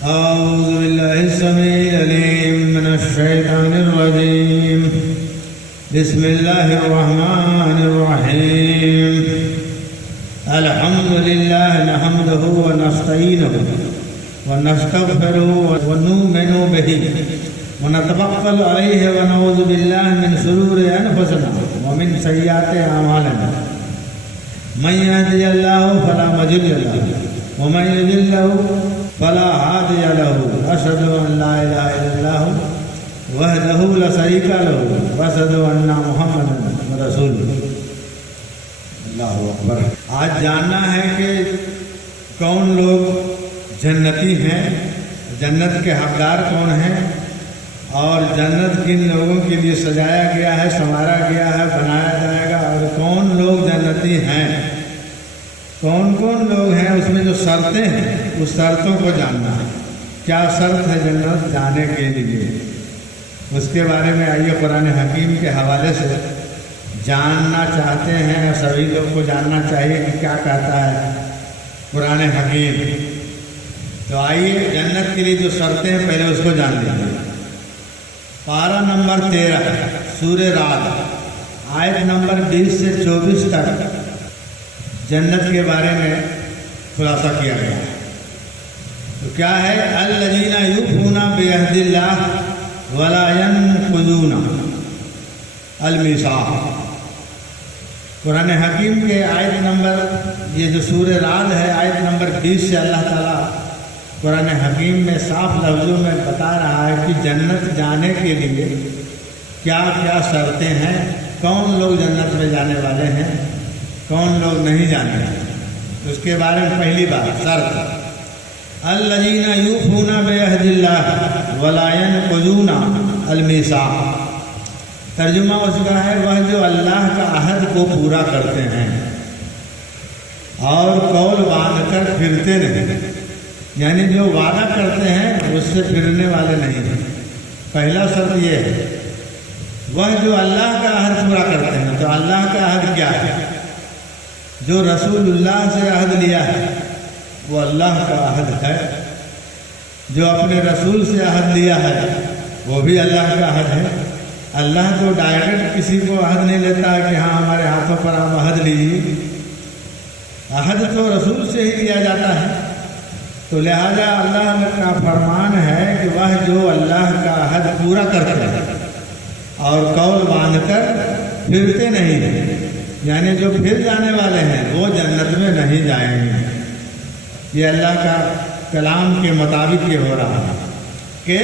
أعوذ بالله السميع العليم من الشيطان الرجيم. بسم الله الرحمن الرحيم. الحمد لله نحمده ونستعينه ونستغفره ونؤمن به ونتوكل عليه ونعوذ بالله من شرور أنفسنا ومن سيئات أعمالنا. من يهدي الله فلا مضل له ومن يضلل فلا هادي له. أشهد أن لا إله إلا الله وحده لا شريك له وأشهد أن محمدا رسول اللہ اکبر. آج جاننا ہے کہ کون لوگ جنتی ہیں، جنت کے حقدار کون ہیں، اور جنت کن لوگوں کے لیے سجایا گیا ہے، سنوارا گیا ہے، بنایا جائے گا، اور کون لوگ جنتی ہیں، کون کون لوگ ہیں، اس میں جو شرطیں ہیں اس شرطوں کو جاننا ہے. کیا شرط ہے جنت جانے کے لیے، اس کے بارے میں آئیے قرآن حکیم کے حوالے سے جاننا چاہتے ہیں. سبھی لوگ کو جاننا چاہیے کہ کیا کہتا ہے قرآن حکیم. تو آئیے جنت کے لیے جو شرطیں ہیں پہلے اس کو جان لیجیے. پارہ نمبر 13 سورہ رعد آیت نمبر 20 سے 24 تک جنت کے بارے میں خلاصہ کیا گیا ہے. تو کیا ہے؟ الذین یوفون بعہد اللہ ولا ینقضون المیثاق. قرآن حکیم کے آیت نمبر، یہ جو سورہ رعد ہے، آیت نمبر 20 سے اللہ تعالیٰ قرآن حکیم میں صاف لفظوں میں بتا رہا ہے کہ جنت جانے کے لیے کیا کیا شرطیں ہیں، کون لوگ جنت میں جانے والے ہیں، کون لوگ نہیں جانے والے. اس کے بارے میں پہلی بات شرط الذین یوفون بعہد اللہ ولا ینقضون المیثاق. ترجمہ اس کا ہے وہ جو اللہ کا عہد کو پورا کرتے ہیں اور قول باندھ کر پھرتے نہیں. یعنی جو وعدہ کرتے ہیں اس سے پھرنے والے نہیں ہیں. پہلا شرط یہ ہے وہ جو اللہ کا عہد پورا کرتے ہیں. تو اللہ کا عہد کیا ہے؟ جو رسول اللہ سے عہد لیا ہے وہ اللہ کا عہد ہے. جو اپنے رسول سے عہد لیا ہے وہ بھی اللہ کا عہد ہے. اللہ تو ڈائریکٹ کسی کو عہد نہیں لیتا ہے کہ ہاں ہمارے ہاتھوں پر آپ عہد لیجیے. عہد تو رسول سے ہی لیا جاتا ہے. تو لہذا اللہ کا فرمان ہے کہ وہ جو اللہ کا عہد پورا کرتے ہیں اور قول باندھ کر پھرتے نہیں ہیں، یعنی جو پھر جانے والے ہیں وہ جنت میں نہیں جائیں گے. یہ اللہ کا کلام کے مطابق یہ ہو رہا ہے کہ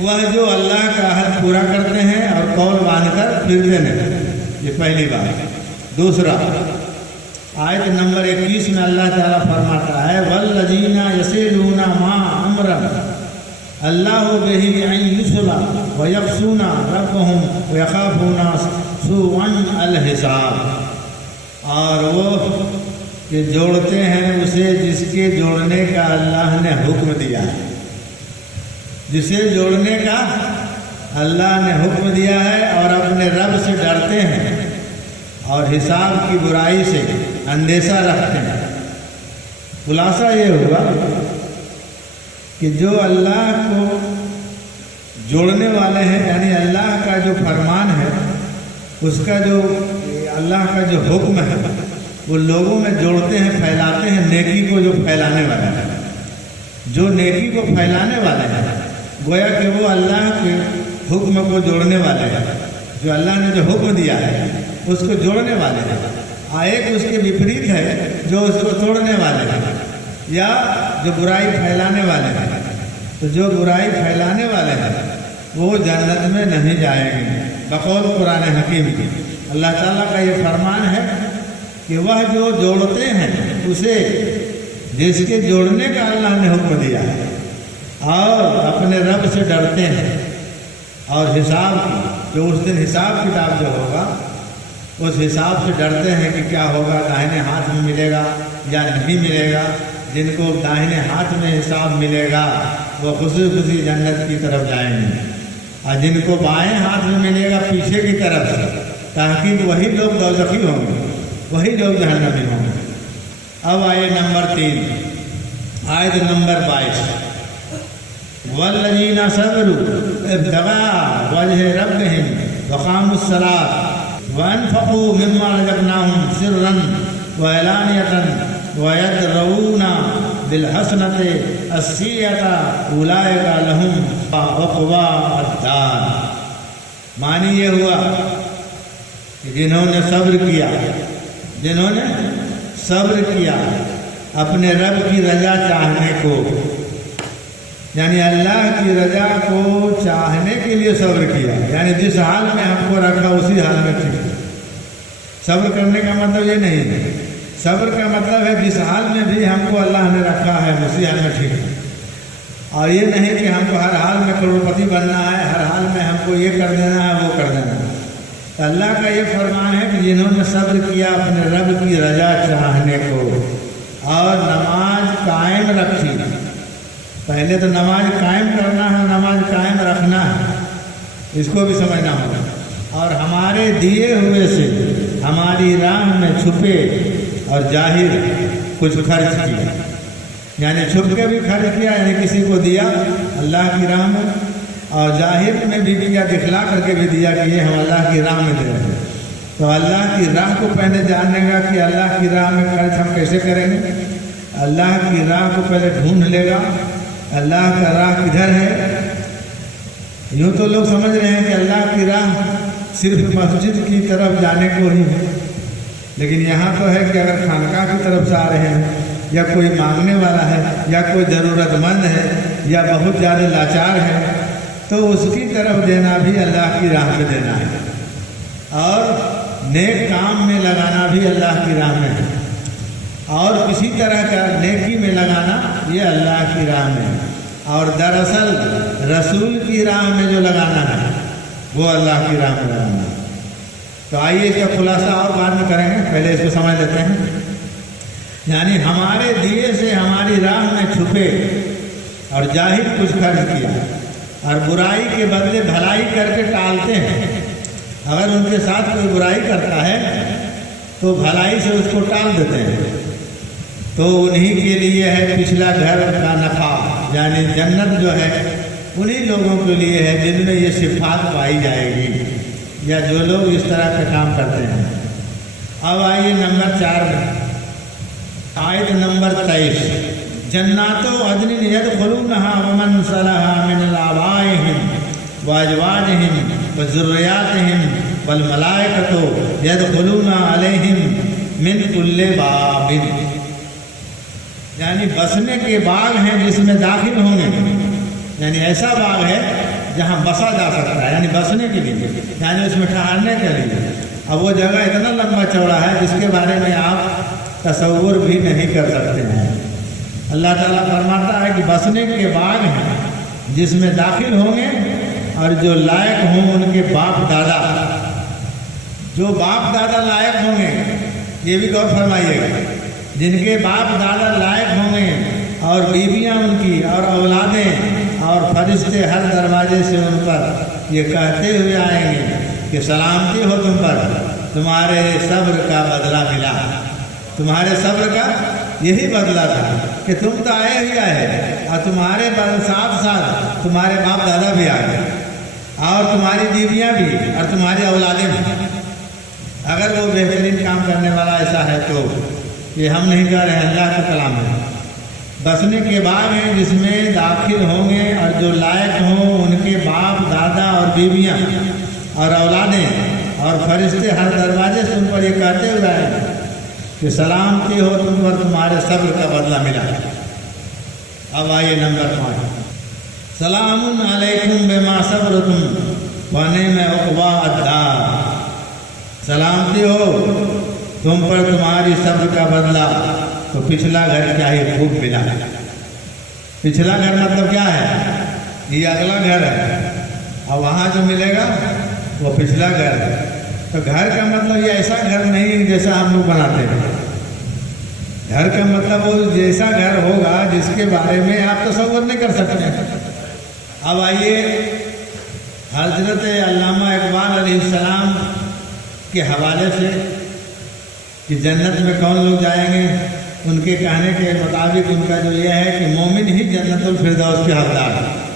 وہ جو اللہ کا عہد پورا کرتے ہیں اور قول باندھ کر پھرتے نہیں. یہ پہلی بات. دوسرا آیت نمبر 21 میں اللہ تعالیٰ فرماتا ہے والذین یصلون ما امر اللہ بہ ان یصل ویخشون ربهم ویخافون سوء الحساب. اور وہ کہ جوڑتے ہیں اسے جس کے جوڑنے کا اللہ نے حکم دیا ہے. جسے جوڑنے کا اللہ نے حکم دیا ہے اور اپنے رب سے ڈرتے ہیں اور حساب کی برائی سے اندیشہ رکھتے ہیں. خلاصہ یہ ہوا کہ جو اللہ کو جوڑنے والے ہیں، یعنی اللہ کا جو فرمان ہے، اس کا جو اللہ کا جو حکم ہے وہ لوگوں میں جوڑتے ہیں، پھیلاتے ہیں. نیکی کو جو پھیلانے والے ہیں، جو نیکی کو پھیلانے والے ہیں، گویا کہ وہ اللہ کے حکم کو جوڑنے والے ہیں. جو اللہ نے جو حکم دیا ہے اس کو جوڑنے والے ہیں. ایک اس کے وپریت ہے جو اس کو توڑنے والے ہیں یا جو برائی پھیلانے والے ہیں. تو جو برائی پھیلانے والے ہیں وہ جنت میں نہیں جائیں گے. بقول قرآن حکیم کی اللہ تعالیٰ کا یہ فرمان ہے کہ وہ جو جوڑتے ہیں اسے جس کے جوڑنے کا اللہ نے حکم دیا ہے اور اپنے رب سے ڈرتے ہیں اور حساب جو اس دن حساب کتاب جو ہوگا اس حساب سے ڈرتے ہیں کہ کیا ہوگا، داہنے ہاتھ میں ملے گا یا نہیں ملے گا. جن کو داہنے ہاتھ میں حساب ملے گا وہ خوشی خوشی جنت کی طرف جائیں گے، اور جن کو بائیں ہاتھ میں ملے گا پیچھے کی طرف سے، تحقیق وہی لوگ دوزخی ہوں گے، وہی لوگ جہنمی ہوں گے. اب آئے نمبر 3 آیت نمبر 22 والذین صبروا ابتغاء وجہ ربهم وقاموا الصلاة وانفقوا مما رزقناهم سرا وعلانیة ویدرؤون بالحسنة السیئة اولئک لهم عقبی الدار۔ معنی یہ ہوا کہ جنہوں نے صبر کیا، جنہوں نے صبر کیا اپنے رب کی رضا چاہنے کو، یعنی اللہ کی رضا کو چاہنے کے لیے صبر کیا، یعنی جس حال میں ہم کو رکھا اسی حال میں ٹھیک۔ صبر کرنے کا مطلب یہ نہیں ہے، صبر کا مطلب ہے جس حال میں بھی ہم کو اللہ نے رکھا ہے اسی حال میں ٹھیک ہے، اور یہ نہیں کہ ہم کو ہر حال میں کروڑپتی بننا ہے، ہر حال میں ہم کو یہ کر دینا ہے وہ کر دینا ہے۔ تو اللہ کا یہ فرمان ہے کہ جنہوں نے صبر کیا اپنے رب کی رضا چاہنے کو اور نماز قائم رکھی، پہلے تو نماز قائم کرنا ہے، نماز قائم رکھنا ہے، اس کو بھی سمجھنا ہوگا، اور ہمارے دیے ہوئے سے ہماری راہ میں چھپے اور ظاہر کچھ خرچ کیا، یعنی چھپ کے بھی خرچ کیا، یعنی کسی کو دیا اللہ کی راہ میں، اور ظاہر میں بھی دیا، دکھلا کر کے بھی دیا کہ یہ ہم اللہ کی راہ میں دے رہے ہیں۔ تو اللہ کی راہ کو پہلے جاننے گا کہ اللہ کی راہ میں خرچ ہم کیسے کریں گے، اللہ کی راہ کو پہلے ڈھونڈ لے گا، اللہ کا راہ کدھر ہے۔ یوں تو لوگ سمجھ رہے ہیں کہ اللہ کی راہ صرف مسجد کی طرف جانے کو ہی ہے، لیکن یہاں تو ہے کہ اگر خانقاہ کی طرف سے آ رہے ہیں، یا کوئی مانگنے والا ہے، یا کوئی ضرورت مند ہے، یا بہت زیادہ لاچار ہے، تو اس کی طرف دینا بھی اللہ کی راہ میں دینا ہے، اور نیک کام میں لگانا بھی اللہ کی راہ میں ہے، اور کسی طرح کا نیکی میں لگانا یہ اللہ کی راہ میں ہے، اور دراصل رسول کی راہ میں جو لگانا ہے وہ اللہ کی راہ میں لگانا ہے۔ تو آئیے اس کا خلاصہ اور بعد میں کریں گے، پہلے اس کو سمجھ لیتے ہیں۔ یعنی ہمارے دیے سے ہماری راہ میں چھپے اور ظاہر کچھ خرچ کیا، اور برائی کے بدلے بھلائی کر کے ٹالتے ہیں۔ اگر ان کے ساتھ کوئی برائی کرتا ہے تو بھلائی سے اس کو ٹال دیتے ہیں، تو انہی کے لیے ہے پچھلا گھر کا نفع، یعنی جنت جو ہے انہی لوگوں کے لیے ہے جن میں یہ صفات پائی جائے گی، یا جو لوگ اس طرح کا کام کرتے ہیں۔ اب آئیے نمبر 4 میں، آیت نمبر 23، جنات عدن يدخلونها ومن صلح من آبائهم وازواجهم وذرياتهم والملائکۃ يدخلون علیہم من کل باب، یعنی بسنے کے باغ ہیں جس میں داخل ہوں گے، یعنی ایسا باغ ہے جہاں بسا جا سکتا ہے، یعنی بسنے کے لیے، یعنی اس میں ٹھہرنے کے لیے۔ اب وہ جگہ اتنا لمبا چوڑا ہے جس کے بارے میں آپ تصور بھی نہیں کر سکتے ہیں۔ اللہ تعالیٰ فرماتا ہے کہ بسنے کے باغ ہیں جس میں داخل ہوں گے، اور جو لائق ہوں ان کے باپ دادا، جو باپ دادا لائق ہوں گے، یہ بھی غور فرمائیے گا، جن کے باپ دادا لائق ہوں گے، اور بیویاں ان کی اور اولادیں اور فرشتے ہر دروازے سے ان پر یہ کہتے ہوئے آئیں گے کہ سلامتی ہو تم پر، تمہارے صبر کا بدلہ ملا۔ تمہارے صبر کا یہی بدلہ تھا کہ تم تو آئے ہی آئے، اور تمہارے ساتھ ساتھ تمہارے باپ دادا بھی آ گئے، اور تمہاری بیویاں بھی، اور تمہاری اولادیں بھی۔ اگر وہ بہترین کام کرنے والا ایسا ہے تو یہ ہم نہیں کہہ رہے ہیں، اللہ کا کلام ہے۔ بسنے کے باغ ہیں جس میں داخل ہوں گے، اور جو لائق ہوں ان کے باپ دادا اور بیویاں اور اولادیں اور فرشتے ہر دروازے سے ان پر یہ کہتے ہوئے آئے کہ سلامتی ہو تم پر، تمہارے صبر کا بدلہ ملا۔ اب آئیے نمبر 5، سلام علیکم بما صبرتم ونعم عقبی الدار، سلامتی ہو تم پر تمہاری صبر کا بدلہ، تو پچھلا گھر کیا ہی خوب ملا۔ پچھلا گھر مطلب کیا ہے؟ یہ اگلا گھر ہے، اور وہاں جو ملے گا وہ پچھلا گھر ہے۔ تو گھر کا مطلب یہ ایسا گھر نہیں جیسا ہم لوگ بناتے ہیں، گھر کا مطلب وہ جیسا گھر ہوگا جس کے بارے میں آپ تصور نہیں کر سکتے ہیں۔ اب آئیے حضرت علامہ اقبال علیہ السلام کے حوالے سے کہ جنت میں کون لوگ جائیں گے، ان کے کہنے کے مطابق ان کا جو یہ ہے کہ مومن ہی جنت الفردوس کے حقدار ہے۔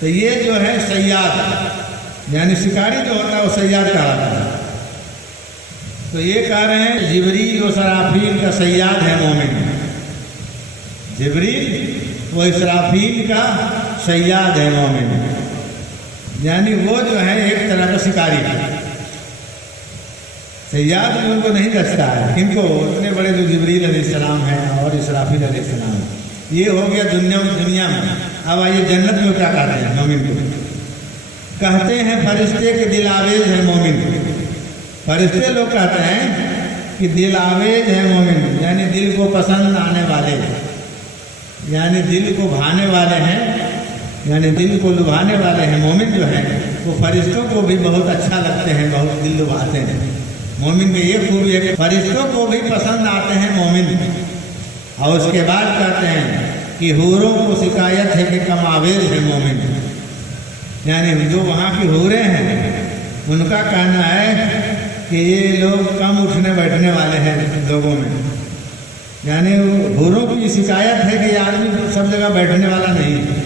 تو یہ جو ہے صیاد یعنی شکاری جو ہوتا ہے وہ صیاد کہلاتا ہے۔ تو یہ کہہ رہے ہیں جبریل و اسرافیل کا صیاد ہے مومن، جبریل و اسرافیل کا صیاد ہے مومن، یعنی وہ جو ہے ایک طرح کا شکاری ہے۔ صیاد ان کو نہیں رچتا ہے، ان کو اتنے بڑے جو جبریل علیہ السلام ہیں اور اسرافیل علیہ السلام ہیں۔ یہ ہو گیا دنیا میں۔ اب آئیے جنت میں کیا کہتے ہیں مومن کو؟ کہتے ہیں فرشتے کے دل آویز ہے مومن۔ فرشتے لوگ کہتے ہیں کہ دل آویز ہے مومن، یعنی دل کو پسند آنے والے، یعنی دل کو بھانے والے ہیں، یعنی دل کو لبھانے والے ہیں۔ مومن جو ہیں وہ فرشتوں کو بھی بہت اچھا لگتے ہیں، بہت دل لبھاتے ہیں۔ مومن میں یہ خوبی ہے کہ فرشتوں کو بھی پسند آتے ہیں مومن۔ اور اس کے بعد کہتے ہیں کہ حوروں کو شکایت ہے کہ کم آویز ہے مومن، یعنی جو وہاں کی حوریں ہیں ان کا کہنا ہے کہ یہ لوگ کم اٹھنے بیٹھنے والے ہیں لوگوں میں، یعنی حوروں کی شکایت ہے کہ یہ آدمی سب جگہ بیٹھنے والا نہیں ہے۔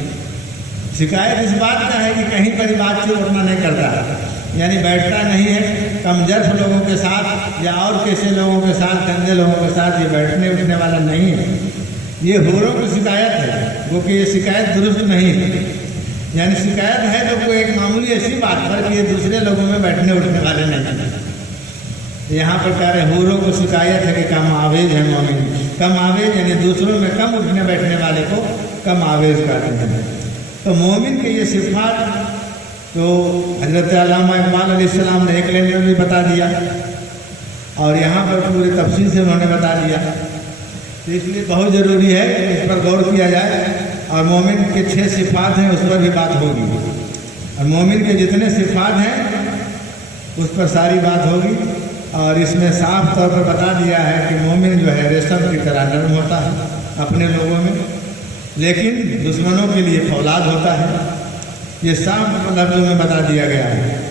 شکایت اس بات کا ہے کہ کہیں پر بات چیت اتنا نہیں کرتا، یعنی بیٹھتا نہیں ہے، کم جرف لوگوں کے ساتھ یا اور کیسے لوگوں کے ساتھ، گندے لوگوں کے ساتھ یہ بیٹھنے اٹھنے والا نہیں ہے۔ یہ حوروں کی شکایت ہے، وہ کہ یہ شکایت درست نہیں ہے، یعنی شکایت ہے تو کوئی ایک معمولی ایسی بات پر کہ یہ دوسرے لوگوں میں بیٹھنے اٹھنے والے نہیں ہیں۔ یہاں پر کہہ رہے حوروں کو شکایت ہے کہ کم آویز ہے مومن۔ کم آویز یعنی دوسروں میں کم اٹھنے بیٹھنے والے کو کم آویز کہتے ہیں۔ تو مومن کے یہ صفات تو حضرت علامہ اقبال علیہ السلام نے ایک لائن میں بھی بتا دیا، اور یہاں پر پورے تفصیل سے انہوں نے بتا دیا۔ تو اس لیے بہت ضروری ہے کہ اس پر غور کیا جائے، اور مومن کے 6 صفات ہیں اس پر بھی بات ہوگی، اور مومن کے جتنے صفات ہیں اس پر ساری بات ہوگی۔ اور اس میں صاف طور پر بتا دیا ہے کہ مومن جو ہے ریشم کی طرح نرم ہوتا ہے اپنے لوگوں میں، لیکن دشمنوں کے لیے فولاد ہوتا ہے۔ یہ صاف لفظوں میں بتا دیا گیا ہے۔